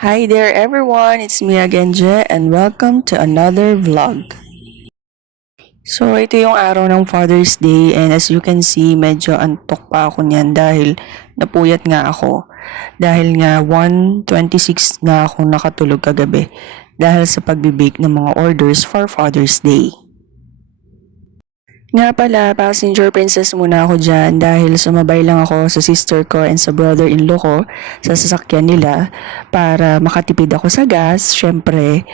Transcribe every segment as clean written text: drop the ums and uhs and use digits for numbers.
Hi there everyone, it's me again Je and welcome to another vlog. So ito yung araw ng Father's Day and as you can see medyo antok pa ako niyan dahil napuyat nga ako. Dahil nga 1:26 na ako nakatulog kagabi dahil sa pagbibake ng mga orders for Father's Day. Nga pala, passenger princess muna ako dyan dahil sumabay lang ako sa sister ko and sa brother-in-law ko sa sasakyan nila para makatipid ako sa gas. Syempre,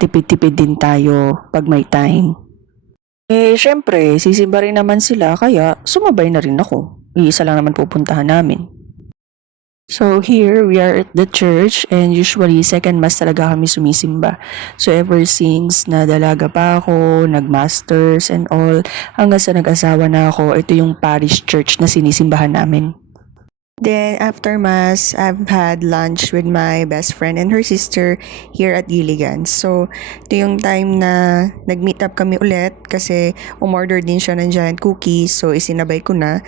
tipid-tipid din tayo pag may time. Syempre, sisimba rin naman sila kaya sumabay na rin ako. Iisa lang naman pupuntahan namin. So here we are at the church and usually second mass talaga kami sumisimba. So ever since na dalaga pa ako, nagmasters and all, hanggang sa nag-asawa na ako, ito yung parish church na sinisimbahan namin. Then after mass, I've had lunch with my best friend and her sister here at Gilligan. So ito yung time na nag-meet up kami ulit kasi umorder din siya ng giant cookies so isinabay ko na.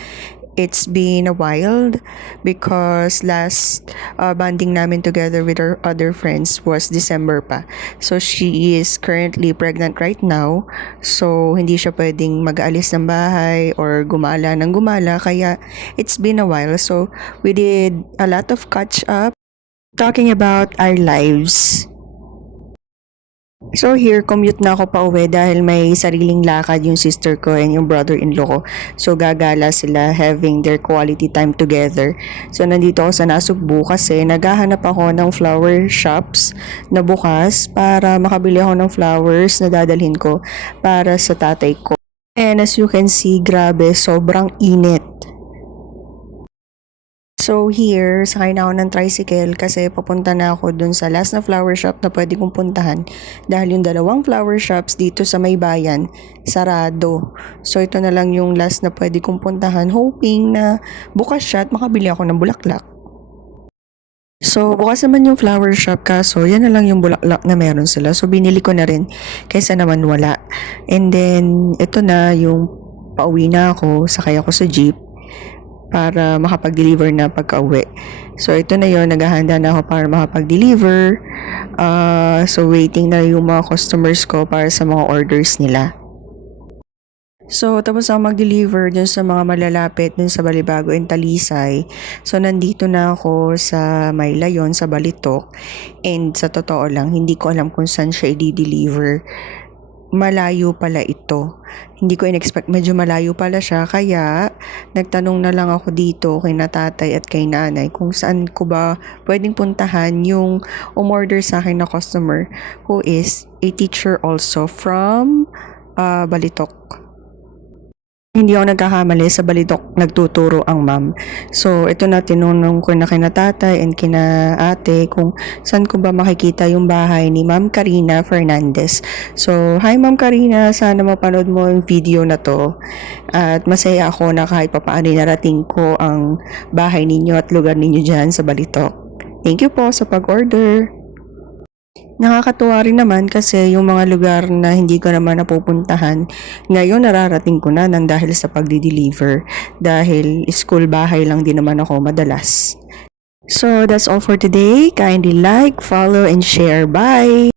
It's been a while because last bonding namin together with our other friends was December pa. So she is currently pregnant right now. So hindi siya pwedeng mag-aalis ng bahay or gumala ng gumala. Kaya it's been a while. So we did a lot of catch up talking about our lives. So here, commute na ako pa uwi dahil may sariling lakad yung sister ko and yung brother-in-law ko. So gagala sila having their quality time together. So nandito ako sa Nasugbu kasi naghahanap ako ng flower shops na bukas para makabili ako ng flowers na dadalhin ko para sa tatay ko. And as you can see, grabe, sobrang init. So here, sakay na ako ng tricycle kasi papunta na ako dun sa last na flower shop na pwede kong puntahan dahil yung dalawang flower shops dito sa may bayan, sarado. So ito na lang yung last na pwede kong puntahan hoping na bukas siya at makabili ako ng bulaklak. So bukas naman yung flower shop kaso yan na lang yung bulaklak na meron sila. So binili ko na rin kaysa naman wala. And then ito na yung pauwi na ako, sakay ako sa jeep para makapag-deliver na pagka-uwi. So, ito na yon, naghahanda na ako para makapag-deliver. So, waiting na yung mga customers ko para sa mga orders nila. So, tapos ako mag-deliver dun sa mga malalapit dun sa Balibago and Talisay. So, nandito na ako sa Maylayon, sa Balitok. And sa totoo lang, hindi ko alam kung saan siya i-deliver. Malayo pala ito. Hindi ko in-expect, medyo malayo pala siya. Kaya, nagtanong na lang ako dito kay natatay at kay nanay kung saan ko ba pwedeng puntahan yung umorder sa akin na customer who is a teacher also from Balitok. Hindi ako nagkakamali, sa Balitok nagtuturo ang ma'am. So, ito na, tinunong ko na kina tatay and kina ate kung saan ko ba makikita yung bahay ni Ma'am Karina Fernandez. So, hi Ma'am Karina, sana mapanood mo yung video na to. At masaya ako na kahit papaano narating ko ang bahay ninyo at lugar ninyo dyan sa Balitok. Thank you po sa pag-order. Nakakatuwa rin naman kasi yung mga lugar na hindi ko naman napupuntahan, ngayon nararating ko na nang dahil sa pagdi-deliver dahil school bahay lang din naman ako madalas. So that's all for today. Kindly like, follow, and share. Bye!